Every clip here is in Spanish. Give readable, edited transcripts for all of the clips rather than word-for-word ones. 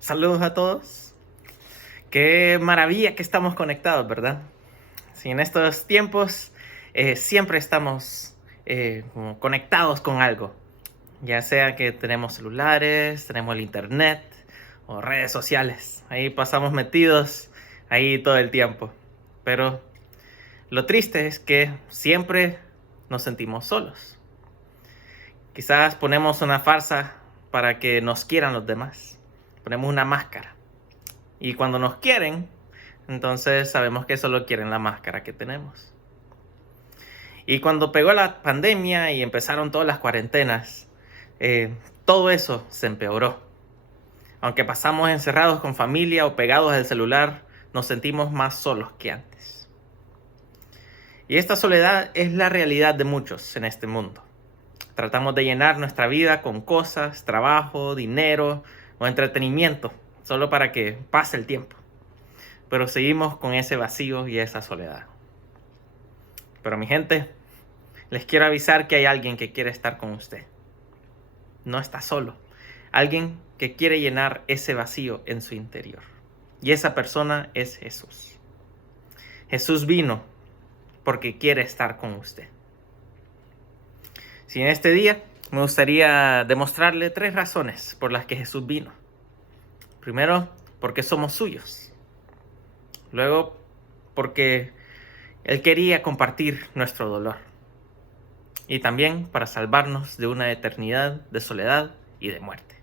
Saludos a todos. Qué maravilla que estamos conectados, ¿verdad? Sí, en estos tiempos siempre estamos como conectados con algo. Ya sea que tenemos celulares, tenemos el internet o redes sociales. Ahí pasamos metidos ahí todo el tiempo. Pero lo triste es que siempre nos sentimos solos. Quizás ponemos una farsa para que nos quieran los demás. Ponemos una máscara. Y cuando nos quieren, entonces sabemos que solo quieren la máscara que tenemos. Y cuando pegó la pandemia y empezaron todas las cuarentenas, todo eso se empeoró. Aunque pasamos encerrados con familia o pegados al celular, nos sentimos más solos que antes. Y esta soledad es la realidad de muchos en este mundo. Tratamos de llenar nuestra vida con cosas, trabajo, dinero o entretenimiento, solo para que pase el tiempo. Pero seguimos con ese vacío y esa soledad. Pero mi gente, les quiero avisar que hay alguien que quiere estar con usted. No está solo. Alguien que quiere llenar ese vacío en su interior. Y esa persona es Jesús. Jesús vino porque quiere estar con usted. Si en este día me gustaría demostrarle 3 razones por las que Jesús vino. Primero, porque somos suyos. Luego, porque Él quería compartir nuestro dolor. Y también para salvarnos de una eternidad de soledad y de muerte.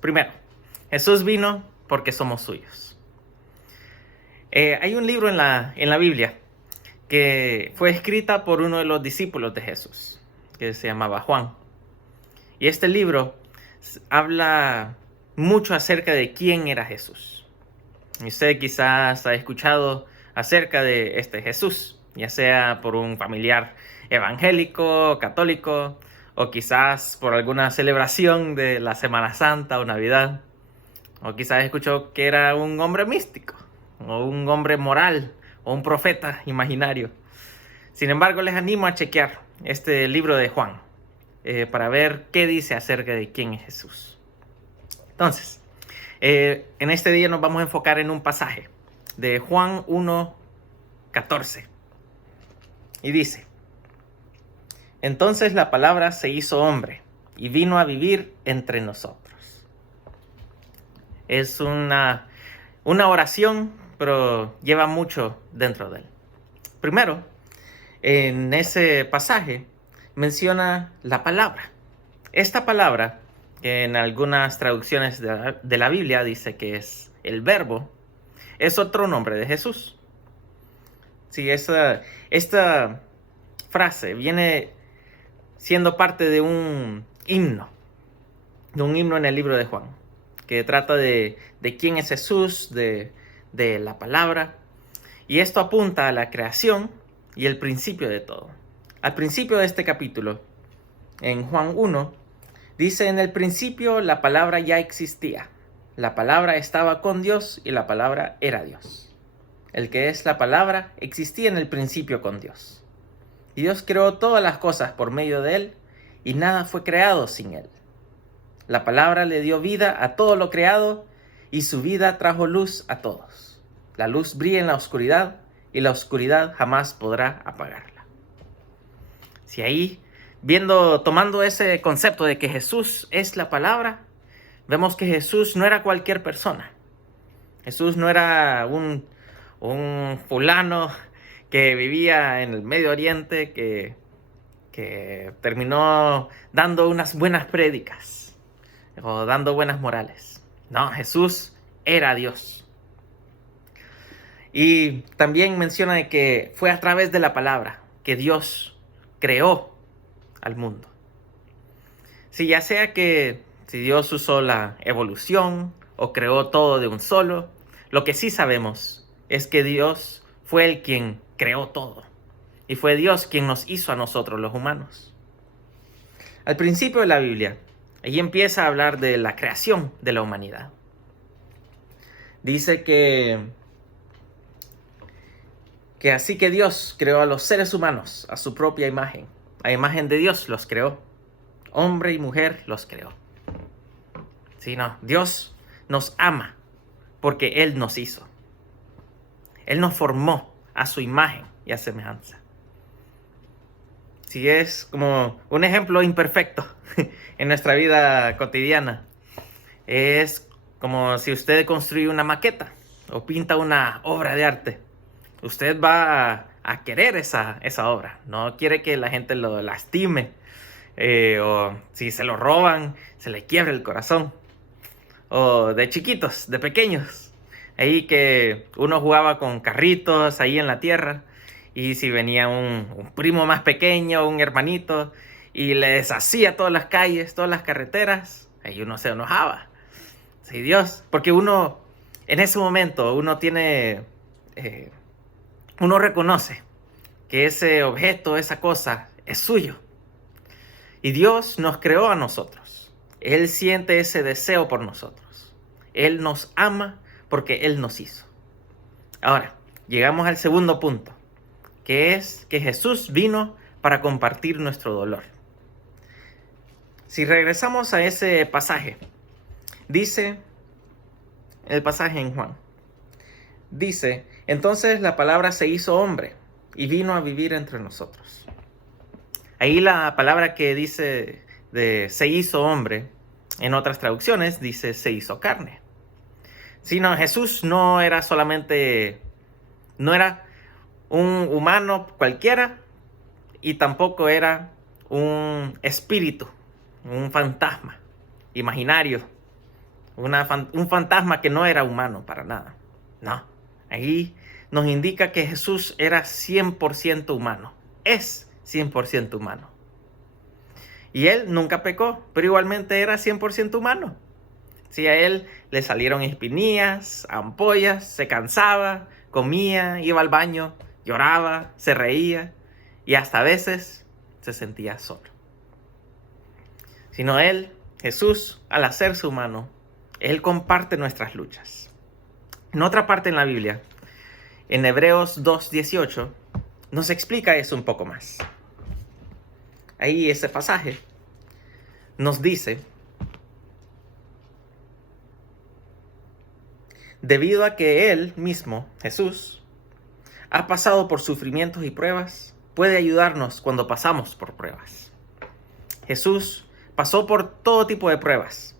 Primero, Jesús vino porque somos suyos. Hay un libro en la Biblia que fue escrita por uno de los discípulos de Jesús, que se llamaba Juan. Y este libro habla mucho acerca de quién era Jesús. Y usted quizás ha escuchado acerca de este Jesús, ya sea por un familiar evangélico, católico, o quizás por alguna celebración de la Semana Santa o Navidad. O quizás escuchó que era un hombre místico, o un hombre moral, o un profeta imaginario. Sin embargo, les animo a chequear este libro de Juan para ver qué dice acerca de quién es Jesús. Entonces, en este día nos vamos a enfocar en un pasaje de Juan 1:14. Y dice: Entonces la palabra se hizo hombre y vino a vivir entre nosotros. Es una oración, pero lleva mucho dentro de él. Primero, en ese pasaje menciona la palabra. Esta palabra, que en algunas traducciones de la Biblia dice que es el verbo, es otro nombre de Jesús. Sí, esta frase viene siendo parte de un himno en el libro de Juan, que trata de quién es Jesús, de la palabra, y esto apunta a la creación y el principio de todo. Al principio de este capítulo, en Juan 1, dice: en el principio la palabra ya existía, la palabra estaba con Dios y la palabra era Dios. El que es la palabra existía en el principio con Dios. Y Dios creó todas las cosas por medio de él, y nada fue creado sin él. La palabra le dio vida a todo lo creado, y su vida trajo luz a todos. La luz brilla en la oscuridad, y la oscuridad jamás podrá apagarla. Si ahí, tomando ese concepto de que Jesús es la palabra, vemos que Jesús no era cualquier persona. Jesús no era un fulano que vivía en el Medio Oriente, que terminó dando unas buenas prédicas o dando buenas morales. No, Jesús era Dios. Y también menciona de que fue a través de la palabra que Dios creó al mundo. Sí, ya sea que si Dios usó la evolución o creó todo de un solo, lo que sí sabemos es que Dios fue el quien creó todo. Y fue Dios quien nos hizo a nosotros los humanos. Al principio de la Biblia, allí empieza a hablar de la creación de la humanidad. Dice que así que Dios creó a los seres humanos a su propia imagen. A imagen de Dios los creó. Hombre y mujer los creó. Sí, no, Dios nos ama porque Él nos hizo. Él nos formó a su imagen y a semejanza. Si es como un ejemplo imperfecto en nuestra vida cotidiana, es como si usted construye una maqueta o pinta una obra de arte. Usted va a querer esa obra, no quiere que la gente lo lastime, o si se lo roban, se le quiebre el corazón. O de chiquitos, de pequeños, ahí que uno jugaba con carritos ahí en la tierra, y si venía un primo más pequeño, un hermanito, y le deshacía todas las calles, todas las carreteras, ahí uno se enojaba. Sí, Dios, porque uno, en ese momento, uno tiene, uno reconoce que ese objeto, esa cosa, es suyo. Y Dios nos creó a nosotros. Él siente ese deseo por nosotros. Él nos ama porque Él nos hizo. Ahora, llegamos al segundo punto, que es que Jesús vino para compartir nuestro dolor. Si regresamos a ese pasaje, dice el pasaje en Juan, dice, entonces la palabra se hizo hombre y vino a vivir entre nosotros. Ahí la palabra que dice de se hizo hombre, en otras traducciones dice se hizo carne. Sino Jesús no era un humano cualquiera, y tampoco era un espíritu, un fantasma imaginario, un fantasma que no era humano para nada. No, ahí nos indica que Jesús era 100% humano, es 100% humano. Y Él nunca pecó, pero igualmente era 100% humano. Si a Él le salieron espinillas, ampollas, se cansaba, comía, iba al baño, lloraba, se reía y hasta a veces se sentía solo. Sino Él, Jesús, al hacerse humano, Él comparte nuestras luchas. En otra parte en la Biblia, en Hebreos 2:18, nos explica eso un poco más. Ahí ese pasaje nos dice, debido a que Él mismo, Jesús, ha pasado por sufrimientos y pruebas, puede ayudarnos cuando pasamos por pruebas. Jesús pasó por todo tipo de pruebas,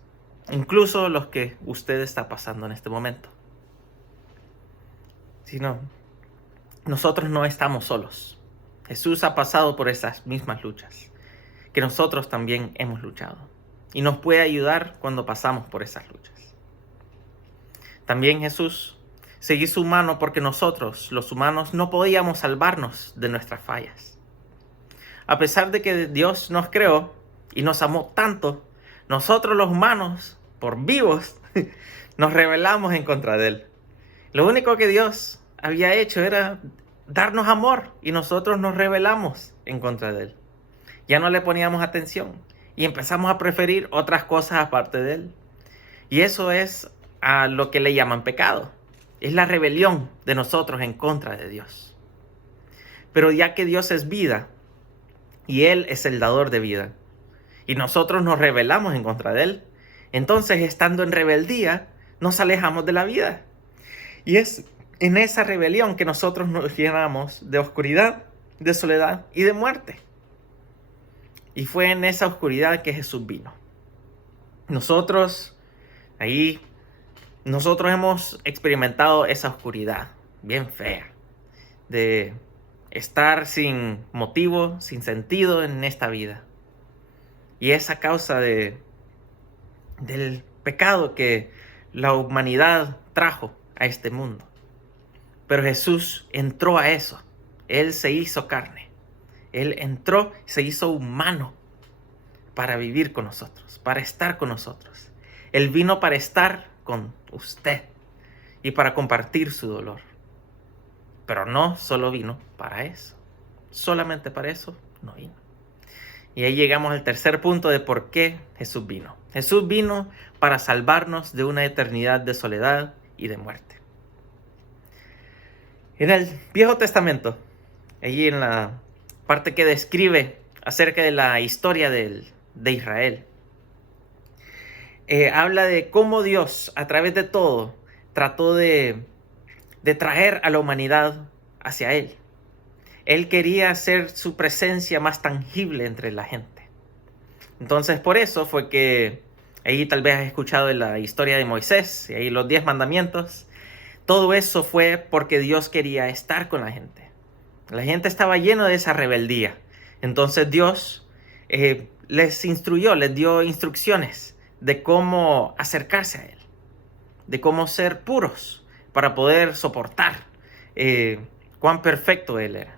incluso los que usted está pasando en este momento. Si no, nosotros no estamos solos. Jesús ha pasado por esas mismas luchas que nosotros también hemos luchado, y nos puede ayudar cuando pasamos por esas luchas. También Jesús se hizo humano porque nosotros, los humanos, no podíamos salvarnos de nuestras fallas. A pesar de que Dios nos creó y nos amó tanto, nosotros los humanos, por vivos, nos rebelamos en contra de Él. Lo único que Dios había hecho era darnos amor y nosotros nos rebelamos en contra de Él. Ya no le poníamos atención y empezamos a preferir otras cosas aparte de Él. Y eso es a lo que le llaman pecado. Es la rebelión de nosotros en contra de Dios. Pero ya que Dios es vida y Él es el dador de vida, y nosotros nos rebelamos en contra de Él, entonces estando en rebeldía nos alejamos de la vida. Y es en esa rebelión que nosotros nos llenamos de oscuridad, de soledad y de muerte. Y fue en esa oscuridad que Jesús vino. Nosotros hemos experimentado esa oscuridad bien fea, de estar sin motivo, sin sentido en esta vida. Y es a causa del pecado que la humanidad trajo a este mundo. Pero Jesús entró a eso. Él se hizo carne. Él entró, se hizo humano para vivir con nosotros, para estar con nosotros. Él vino para estar con usted y para compartir su dolor. Pero no solo vino para eso. Solamente para eso no vino. Y ahí llegamos al tercer punto de por qué Jesús vino. Jesús vino para salvarnos de una eternidad de soledad y de muerte. En el Viejo Testamento, allí en la parte que describe acerca de la historia de Israel, habla de cómo Dios, a través de todo, trató de traer a la humanidad hacia Él. Él quería hacer su presencia más tangible entre la gente. Entonces, por eso fue que ahí tal vez has escuchado de la historia de Moisés y ahí los 10 mandamientos. Todo eso fue porque Dios quería estar con la gente. La gente estaba llena de esa rebeldía. Entonces Dios les instruyó, les dio instrucciones de cómo acercarse a Él, de cómo ser puros para poder soportar cuán perfecto Él era.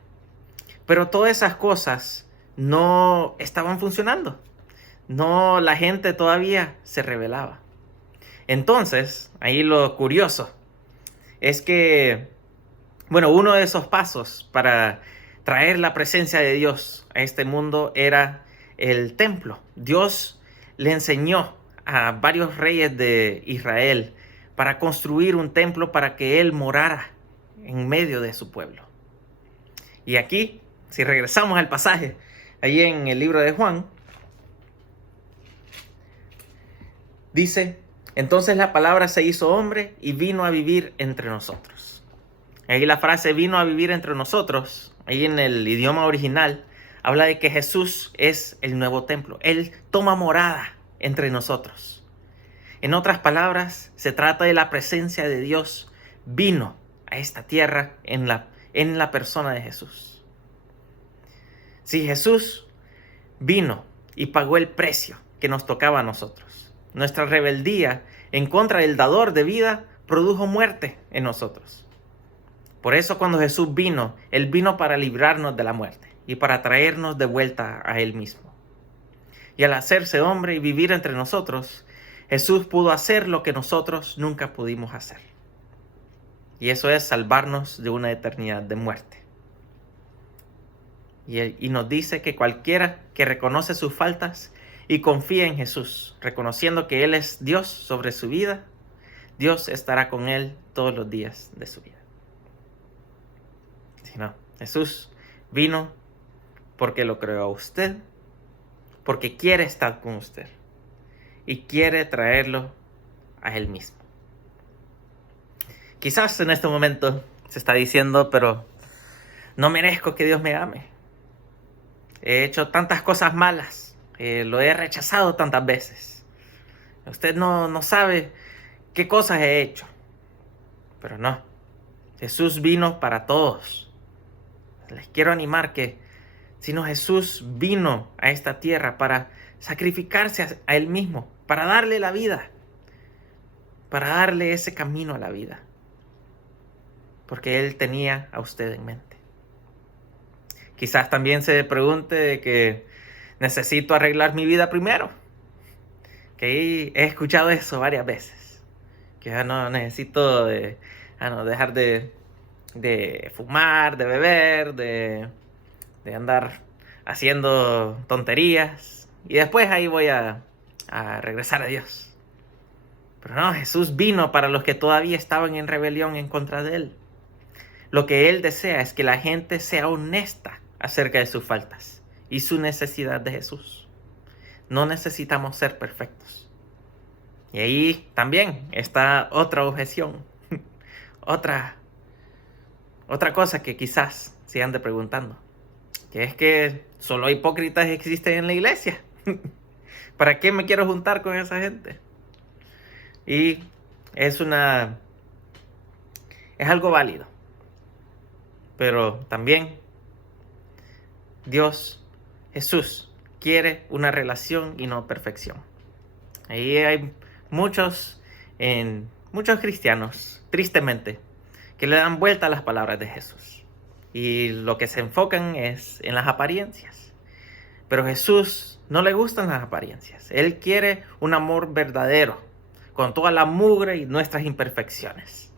Pero todas esas cosas no estaban funcionando. No, la gente todavía se rebelaba. Entonces, ahí lo curioso es que, bueno, uno de esos pasos para traer la presencia de Dios a este mundo era el templo. Dios le enseñó a varios reyes de Israel para construir un templo para que Él morara en medio de su pueblo. Y aquí, si regresamos al pasaje, ahí en el libro de Juan, dice: entonces la palabra se hizo hombre y vino a vivir entre nosotros. Ahí la frase vino a vivir entre nosotros, ahí en el idioma original, habla de que Jesús es el nuevo templo. Él toma morada entre nosotros. En otras palabras, se trata de la presencia de Dios vino a esta tierra en la persona de Jesús. Si Jesús vino y pagó el precio que nos tocaba a nosotros, nuestra rebeldía en contra del dador de vida produjo muerte en nosotros. Por eso cuando Jesús vino, Él vino para librarnos de la muerte y para traernos de vuelta a Él mismo. Y al hacerse hombre y vivir entre nosotros, Jesús pudo hacer lo que nosotros nunca pudimos hacer. Y eso es salvarnos de una eternidad de muerte. Y nos dice que cualquiera que reconoce sus faltas y confía en Jesús, reconociendo que Él es Dios sobre su vida, Dios estará con él todos los días de su vida. Si no, Jesús vino porque lo creó a usted, porque quiere estar con usted y quiere traerlo a Él mismo. Quizás en este momento se está diciendo, pero no merezco que Dios me ame. He hecho tantas cosas malas, lo he rechazado tantas veces. Usted no sabe qué cosas he hecho. Pero no, Jesús vino para todos. Les quiero animar que, sino Jesús vino a esta tierra para sacrificarse a Él mismo, para darle la vida, para darle ese camino a la vida. Porque Él tenía a usted en mente. Quizás también se pregunte de que necesito arreglar mi vida primero. Que he escuchado eso varias veces. Que ya no necesito dejar de fumar, de beber, de andar haciendo tonterías. Y después ahí voy a regresar a Dios. Pero no, Jesús vino para los que todavía estaban en rebelión en contra de Él. Lo que Él desea es que la gente sea honesta acerca de sus faltas y su necesidad de Jesús. No necesitamos ser perfectos. Y ahí también está otra objeción, otra cosa que quizás se ande preguntando, que es que solo hipócritas existen en la iglesia. ¿Para qué me quiero juntar con esa gente? Y es algo válido. Pero también Jesús, quiere una relación y no perfección. Ahí hay muchos cristianos, tristemente, que le dan vuelta a las palabras de Jesús. Y lo que se enfocan es en las apariencias. Pero a Jesús no le gustan las apariencias. Él quiere un amor verdadero, con toda la mugre y nuestras imperfecciones.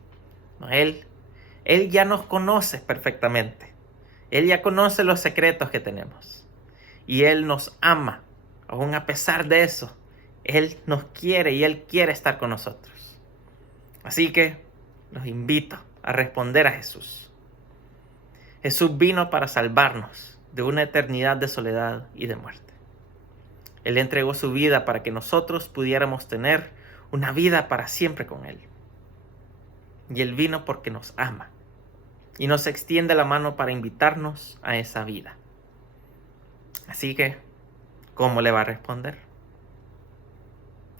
Él ya nos conoce perfectamente. Él ya conoce los secretos que tenemos. Y Él nos ama. Aún a pesar de eso, Él nos quiere y Él quiere estar con nosotros. Así que los invito a responder a Jesús. Jesús vino para salvarnos de una eternidad de soledad y de muerte. Él entregó su vida para que nosotros pudiéramos tener una vida para siempre con Él. Y Él vino porque nos ama y nos extiende la mano para invitarnos a esa vida. Así que, ¿cómo le va a responder?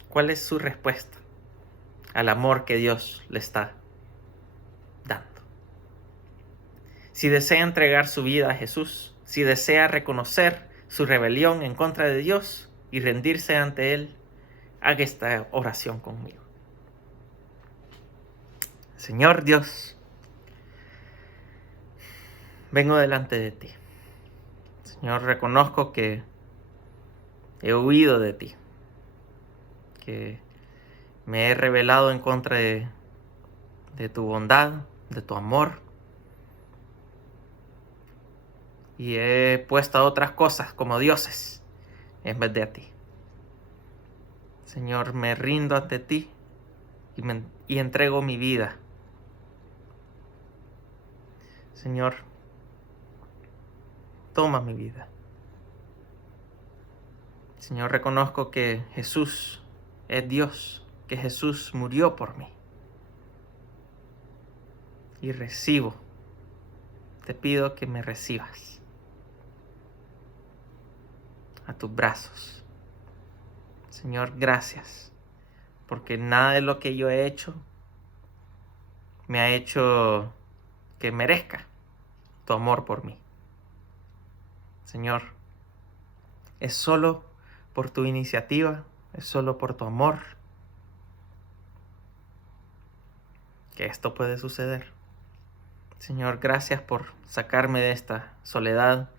¿Cuál es su respuesta al amor que Dios le está dando? Si desea entregar su vida a Jesús, si desea reconocer su rebelión en contra de Dios y rendirse ante Él, haga esta oración conmigo. Señor Dios, vengo delante de ti. Señor, reconozco que he huido de ti, que me he rebelado en contra de tu bondad, de tu amor, y he puesto a otras cosas como dioses en vez de a ti. Señor, me rindo ante ti y entrego mi vida. Señor, toma mi vida. Señor, reconozco que Jesús es Dios, que Jesús murió por mí. Y te pido que me recibas a tus brazos. Señor, gracias, porque nada de lo que yo he hecho me ha hecho que merezca tu amor por mí. Señor, es solo por tu iniciativa, es solo por tu amor que esto puede suceder. Señor, gracias por sacarme de esta soledad,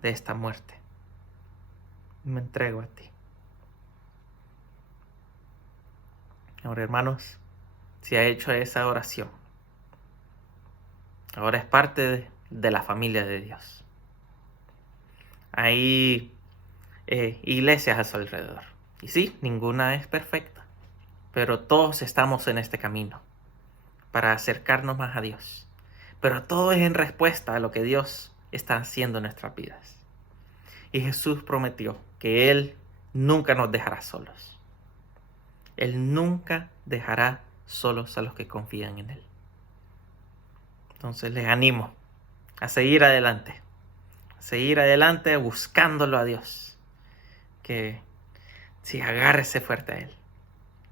de esta muerte. Me entrego a ti. Ahora, hermanos, si ha hecho esa oración, ahora es parte de la familia de Dios. Hay iglesias a su alrededor. Y sí, ninguna es perfecta, pero todos estamos en este camino para acercarnos más a Dios. Pero todo es en respuesta a lo que Dios está haciendo en nuestras vidas. Y Jesús prometió que Él nunca nos dejará solos. Él nunca dejará solos a los que confían en Él. Entonces les animo a seguir adelante buscándolo a Dios. Que sí, agárrese fuerte a Él,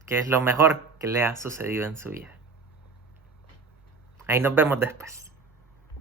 que es lo mejor que le ha sucedido en su vida. Ahí nos vemos después.